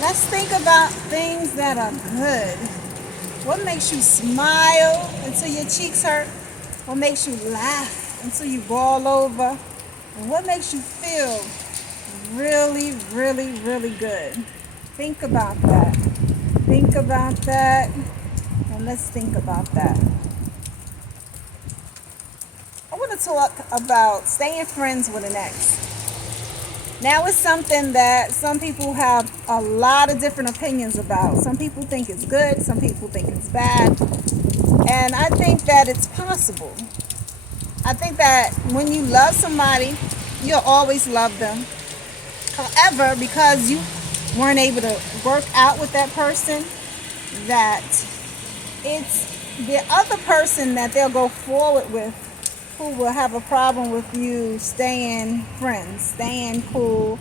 Let's think about things that are good. What makes you smile until your cheeks hurt? What makes you laugh until you ball over? And what makes you feel really, really, really good? Think about that. Think about that. And let's think about that. I want to talk about staying friends with an ex. Now it's something that some people have a lot of different opinions about. Some people think it's good, some people think it's bad. And I think that it's possible. I think that when you love somebody, you'll always love them. However, because you weren't able to work out with that person, that it's the other person that they'll go forward with who will have a problem with you staying friends, staying cool,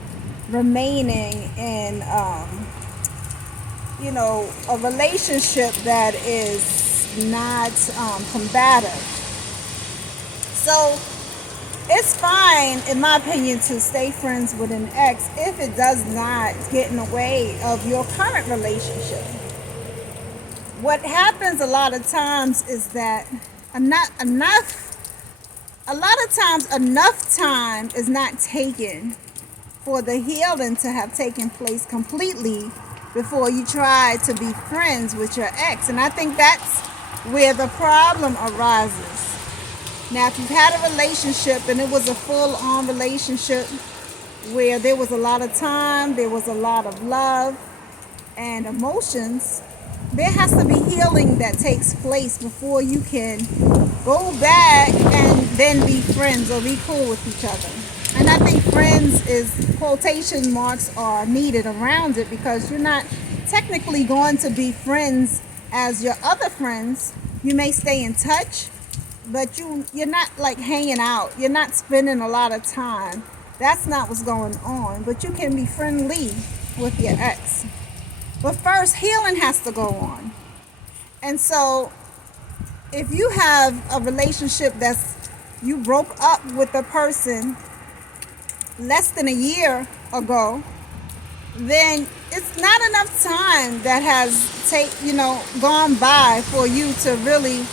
remaining in, a relationship that is not combative. So it's fine, in my opinion, to stay friends with an ex if it does not get in the way of your current relationship. What happens a lot of times is that enough time is not taken for the healing to have taken place completely before you try to be friends with your ex. And I think that's where the problem arises. Now, if you've had a relationship and it was a full-on relationship where there was a lot of time, there was a lot of love and emotions, there has to be healing that takes place before you can go back and then be friends or be cool with each other. And I think friends is quotation marks are needed around it, because you're not technically going to be friends as your other friends. You may stay in touch, but you're not like hanging out. You're not spending a lot of time. That's not what's going on. But you can be friendly with your ex. But first, healing has to go on. And so if you have a relationship you broke up with a person less than a year ago, then it's not enough time that has gone by for you to really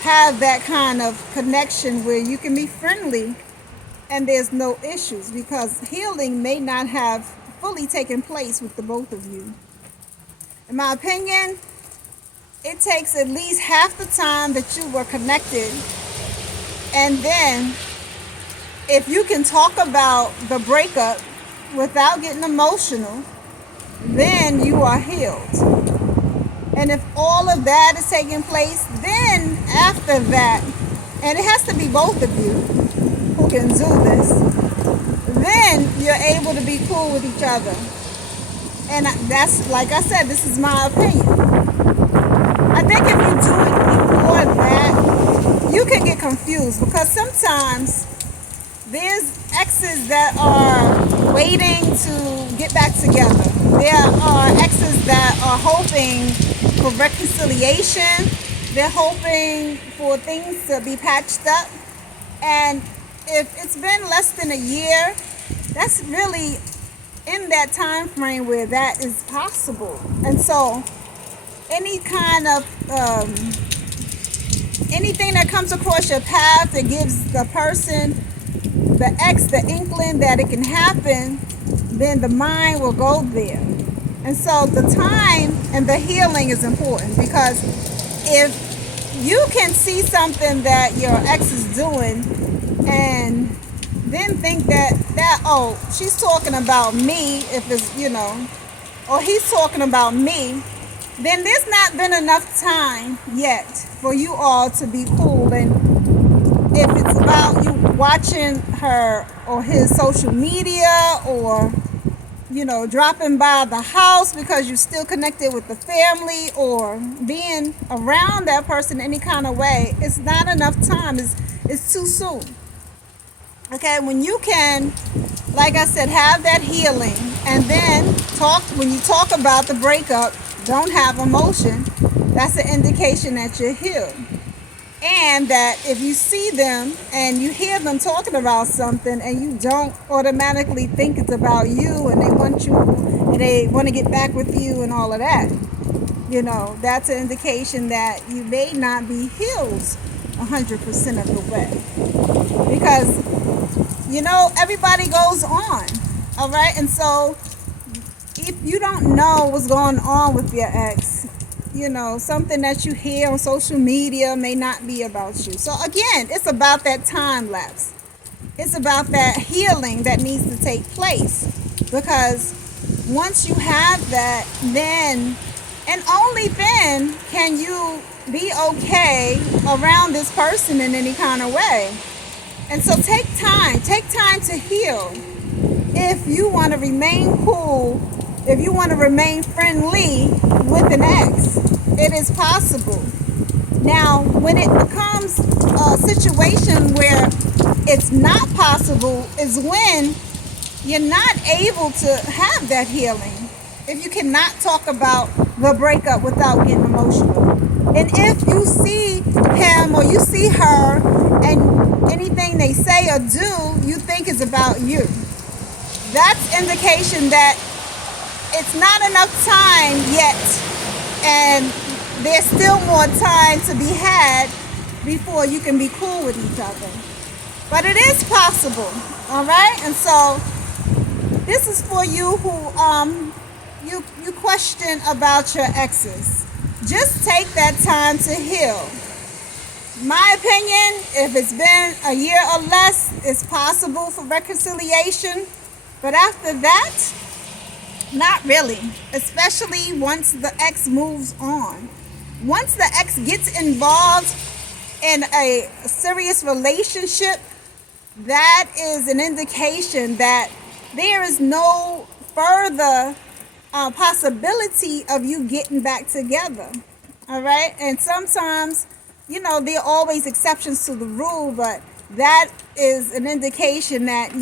have that kind of connection where you can be friendly and there's no issues, because healing may not have fully taken place with the both of you. In my opinion, it takes at least half the time that you were connected, and then if you can talk about the breakup without getting emotional, then you are healed. And if all of that is taking place, then after that, and it has to be both of you who can do this, then you're able to be cool with each other. And that's, like I said, this is my opinion. I think if you do it before that, you can get confused, because sometimes there's exes that are waiting to get back together. There are exes that are hoping for reconciliation. They're hoping for things to be patched up. And if it's been less than a year, that's really in that time frame where that is possible. And so any kind of anything that comes across your path that gives the person, the ex, the inkling that it can happen, then the mind will go there. And so the time and the healing is important, because if you can see something that your ex is doing and then think that oh, she's talking about me, if it's, or he's talking about me, then there's not been enough time yet for you all to be cool. And if it's about you watching her or his social media, or dropping by the house because you're still connected with the family, or being around that person any kind of way, it's not enough time. It's too soon. Okay, when you can, like I said, have that healing, and then when you talk about the breakup, don't have emotion, that's an indication that you're healed. And that if you see them and you hear them talking about something and you don't automatically think it's about you, and they want you, and and they want to get back with you and all of that. That's an indication that you may not be healed 100% of the way, because everybody goes on. All right, and so if you don't know what's going on with your ex, something that you hear on social media may not be about you. So again, it's about that time lapse. It's about that healing that needs to take place, because once you have that, then and only then can you be okay around this person in any kind of way. And so take time to heal. If you want to remain cool, if you want to remain friendly with an ex, it is possible. Now, when it becomes a situation where it's not possible is when you're not able to have that healing. If you cannot talk about the breakup without getting emotional. And if you see him or you see her and anything they say or do, you think is about you, that's indication that it's not enough time yet, and there's still more time to be had before you can be cool with each other. But it is possible, all right? And so this is for you who you question about your exes. Just take that time to heal. My opinion, if it's been a year or less, it's possible for reconciliation. But after that, not really, especially once the ex moves on. Once the ex gets involved in a serious relationship, that is an indication that there is no further possibility of you getting back together. All right? And sometimes, there are always exceptions to the rule, but that is an indication that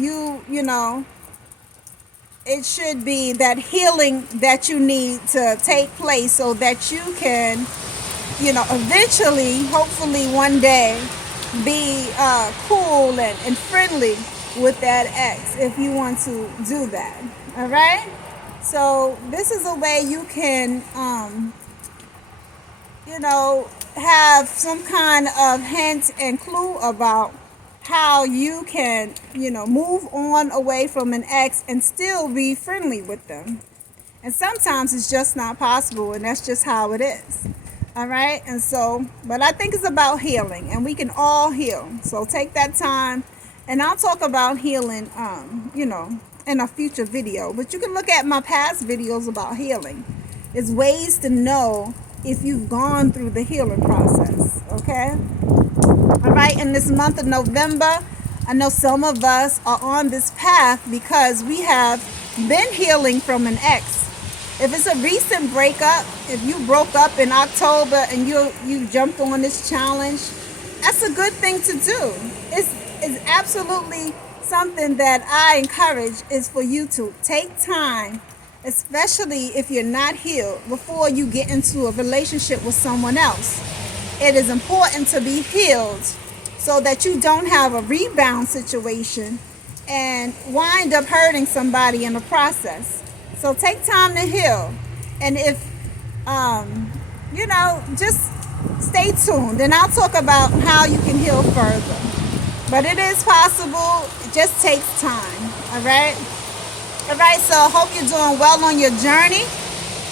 it should be that healing that you need to take place so that you can, eventually, hopefully one day, be cool and friendly with that ex if you want to do that. All right? So this is a way you can, have some kind of hint and clue about how you can, move on away from an ex and still be friendly with them. And sometimes it's just not possible, and that's just how it is. All right? And so, but I think it's about healing, and we can all heal. So take that time, and I'll talk about healing, in a future video. But you can look at my past videos about healing. It's ways to know if you've gone through the healing process. Okay? All right, in this month of November, I know some of us are on this path because we have been healing from an ex. If it's a recent breakup, if you broke up in October and you jumped on this challenge, that's a good thing to do. It's absolutely something that I encourage is for you to take time, especially if you're not healed, before you get into a relationship with someone else. It is important to be healed so that you don't have a rebound situation and wind up hurting somebody in the process. So take time to heal. And if, just stay tuned. And I'll talk about how you can heal further. But it is possible. It just takes time. All right? All right, so I hope you're doing well on your journey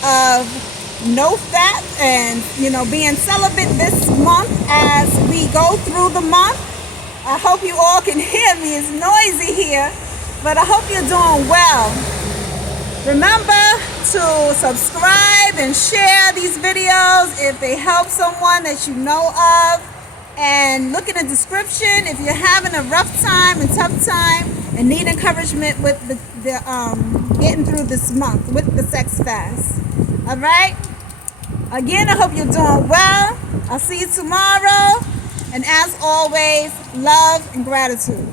of NoFap and, being celibate this month as we go through the month. I hope you all can hear me. It's noisy here, but I hope you're doing well. Remember to subscribe and share these videos if they help someone that you know of. And look in the description if you're having a rough time and tough time and need encouragement with the getting through this month with the sex fast. All right? Again, I hope you're doing well. I'll see you tomorrow. And as always, love and gratitude.